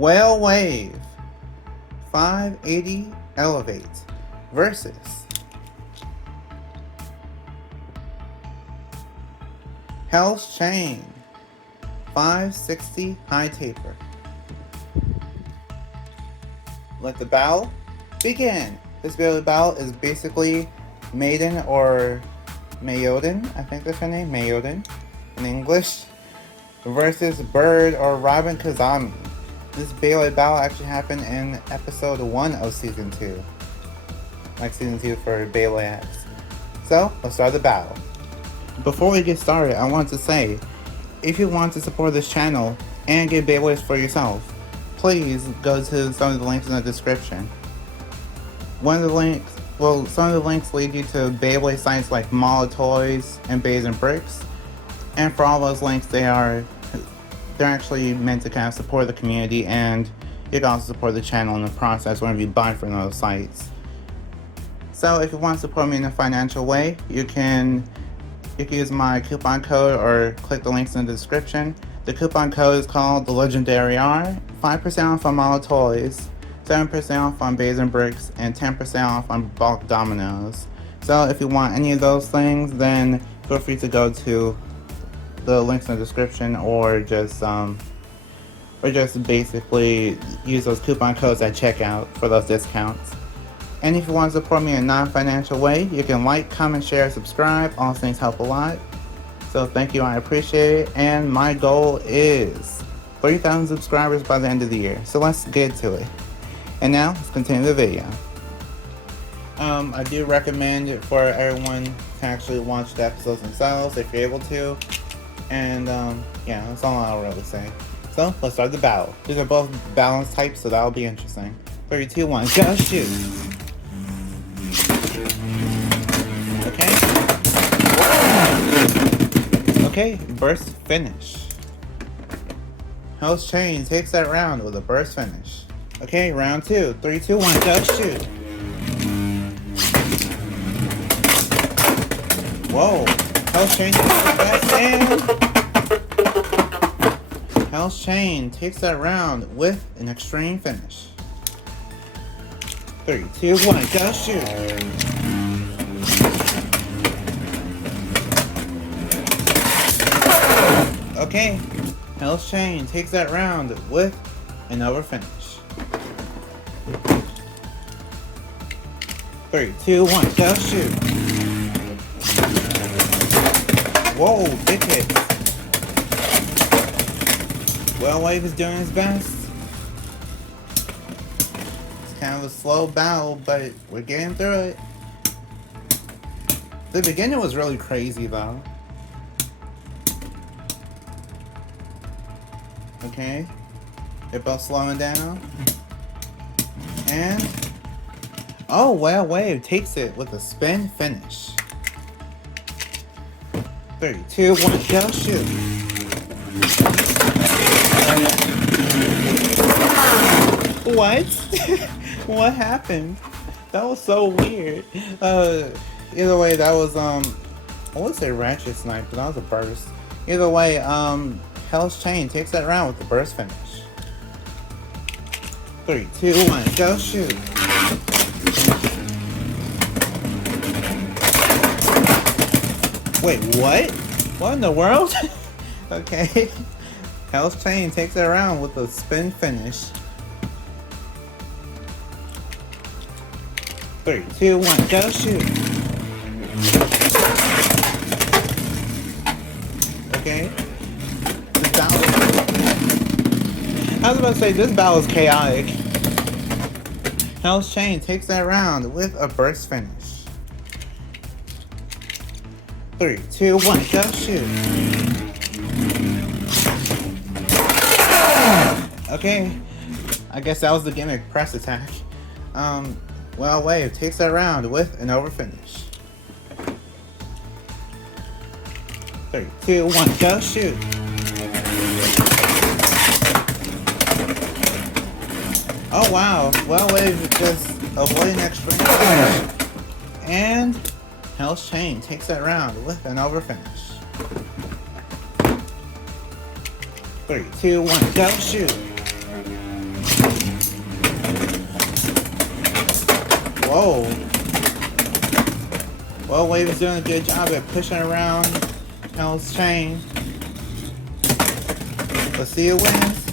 Whale Wave 580 Elevate versus Hell's Chain 560 High Taper. Let the battle begin. This battle is basically Meiden or Meiden, I think that's her name, Meiden in English, versus Bird or Robin Kazami. This Beyblade battle actually happened in episode 1 of season 2. Like season 2 for Beyblade X. So, let's start the battle. Before we get started, I want to say, if you want to support this channel and get Beyblades for yourself, please go to some of the links in the description. Some of the links lead you to Beyblade sites like Mall of Toys and Bays and Bricks. And for all those links, they're actually meant to kind of support the community, and you can also support the channel in the process whenever you buy from those sites. So if you want to support me in a financial way, you can use my coupon code or click the links in the description. The coupon code is called the Legendary R. 5% off on Mall of Toys, 7% off on Bays and Bricks, and 10% off on bulk dominoes. So if you want any of those things, then feel free to go to the links in the description, or just basically use those coupon codes at checkout for those discounts. And if you want to support me in a non-financial way, you can like, comment, share, subscribe. All things help a lot. So thank you, I appreciate it. And my goal is 30,000 subscribers by the end of the year. So let's get to it. And now, let's continue the video. I do recommend it for everyone to actually watch the episodes themselves if you're able to. And yeah, that's all I'll really say. So let's start the battle. These are both balance types, so that'll be interesting. 3, 2, 1, go shoot! Okay. Okay, burst finish. Hell's Chain takes that round with a burst finish. Okay, round 2. 3, 2, 1, go shoot! Whoa! Hell's Chain takes that and Hell's Chain takes that round with an extreme finish. 3, 2, 1, go shoot! Okay, Hell's Chain takes that round with another finish. 3, 2, 1, go shoot! Whoa, big hit. Whale Wave is doing his best. It's kind of a slow battle, but we're getting through it. The beginning was really crazy though. Okay, they're both slowing down. And oh, Whale Wave takes it with a spin finish. 3, 2, 1, go shoot! What? What happened? That was so weird. Either way, that was I would say Ratchet Snipe, but that was a burst. Either way, Hell's Chain takes that round with the burst finish. 3, 2, 1, go shoot! Wait, what? What in the world? Okay. Hell's Chain takes it around with a spin finish. 3, 2, 1, go shoot! Okay. This battle. I was about to say, this battle is chaotic. Hell's Chain takes that round with a burst finish. 3, 2, 1, go shoot! Okay, I guess that was the gimmick, press attack. Whale Wave takes that round with an over finish. 3, 2, 1, go shoot! Oh wow, Whale Wave just avoiding extra finish. And Hell's Chain takes that round with an over finish. 3, 2, 1, go shoot! Whoa. Well, Wave is doing a good job at pushing around Hell's Chain. Let's see who wins.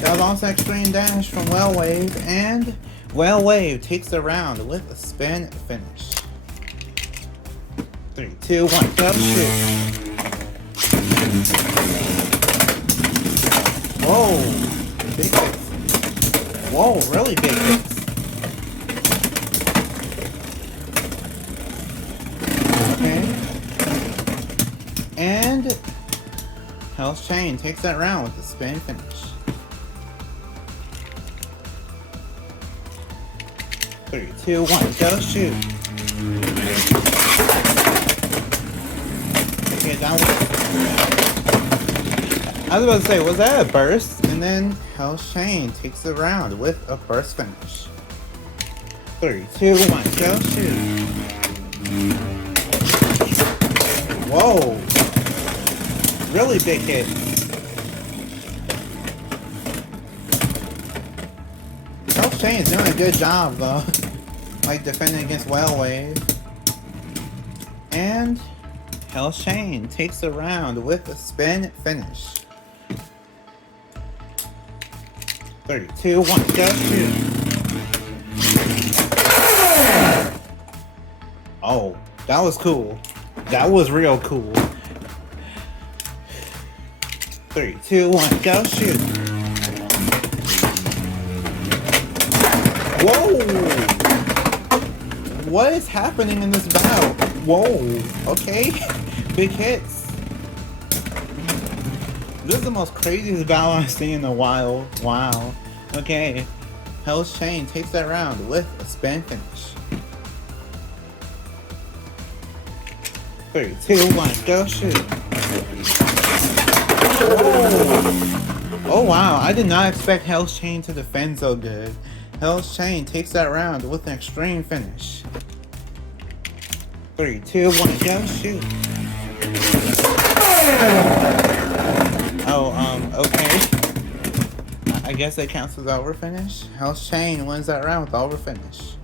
That was also extreme dash from Well Wave, and Well Wave takes the round with a spin finish. 3, 2, 1, go shoot. Whoa, big hits. Whoa, really big hits. Okay. And Hell's Chain takes that round with a spin finish. 3, 2, 1, go shoot. Okay, that was... I was about to say, was that a burst? And then Hell's Chain takes the round with a burst finish. 3, 2, 1, go shoot. Whoa. Really big hit. Hell's Chain is doing a good job though. Like defending against Well Wave. And Hell's Chain takes the round with a spin finish. 3, 2, 1, go shoot. Oh, that was cool. That was real cool. 3, 2, 1, go shoot. Whoa! What is happening in this battle? Whoa, okay. Big hits. This is the most craziest battle I've seen in a while. Wow. Okay. Hell's Chain takes that round with a spin finish. 3, 2, 1, go shoot. Oh. Oh wow, I did not expect Hell's Chain to defend so good. Hell's Chain takes that round with an extreme finish. 3, 2, 1, go shoot. Oh, okay. I guess that counts as over finish. Hell's Chain wins that round with over finish.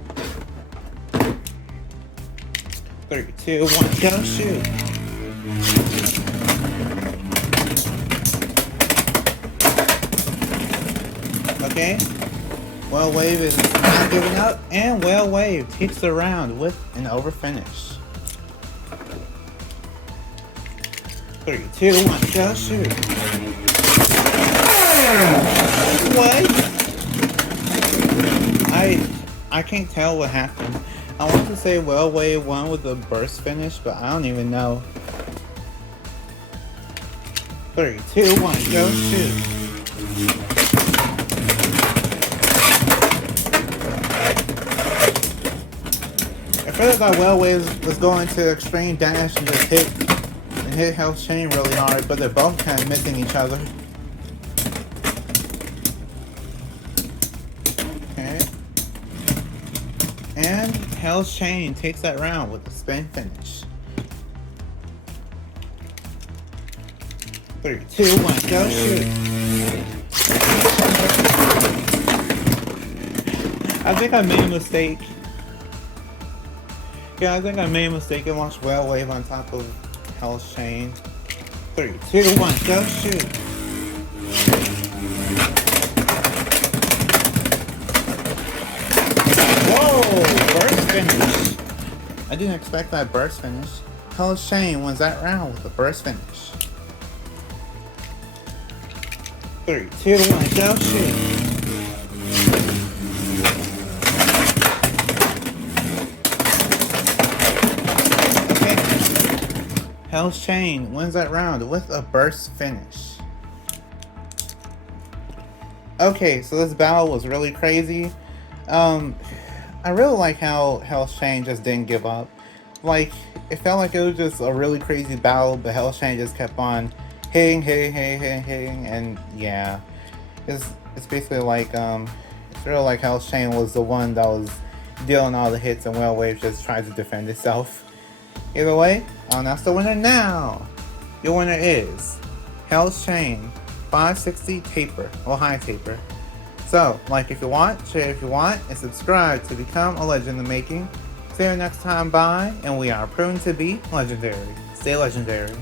3, 2, 1, go shoot. Okay. Well Wave is not giving up, and Well Wave takes the round with an over finish. 3, 2, 1, go shoot. What? I can't tell what happened. I want to say Well Wave won with a burst finish, but I don't even know. 3, 2, 1, go shoot. I feel like Well Wave was going to extreme dash and just hit Hell's Chain really hard, but they're both kind of missing each other. Okay. And Hell's Chain takes that round with a spin finish. 3, 2, 1, go shoot. I think I made a mistake. Yeah, I think I made a mistake and launched Well Wave on top of Hell's Chain. 3, 2, 1, go shoot. Whoa! Burst finish. I didn't expect that burst finish. Hell's Chain wins that round with a burst finish. 3, 2, 1, go shoot. Hell's Chain wins that round with a burst finish. Okay, so this battle was really crazy. I really like how Hell's Chain just didn't give up. Like, it felt like it was just a really crazy battle, but Hell's Chain just kept on hitting, and yeah. It's basically like, it's really like Hell's Chain was the one that was dealing all the hits, and Well Wave just tried to defend itself. Either way, I'll announce the winner now. Your winner is Hell's Chain 560 Taper, or High Taper. So, like if you want, share if you want, and subscribe to become a legend in the making. See you next time, bye, and we are prone to be legendary. Stay legendary.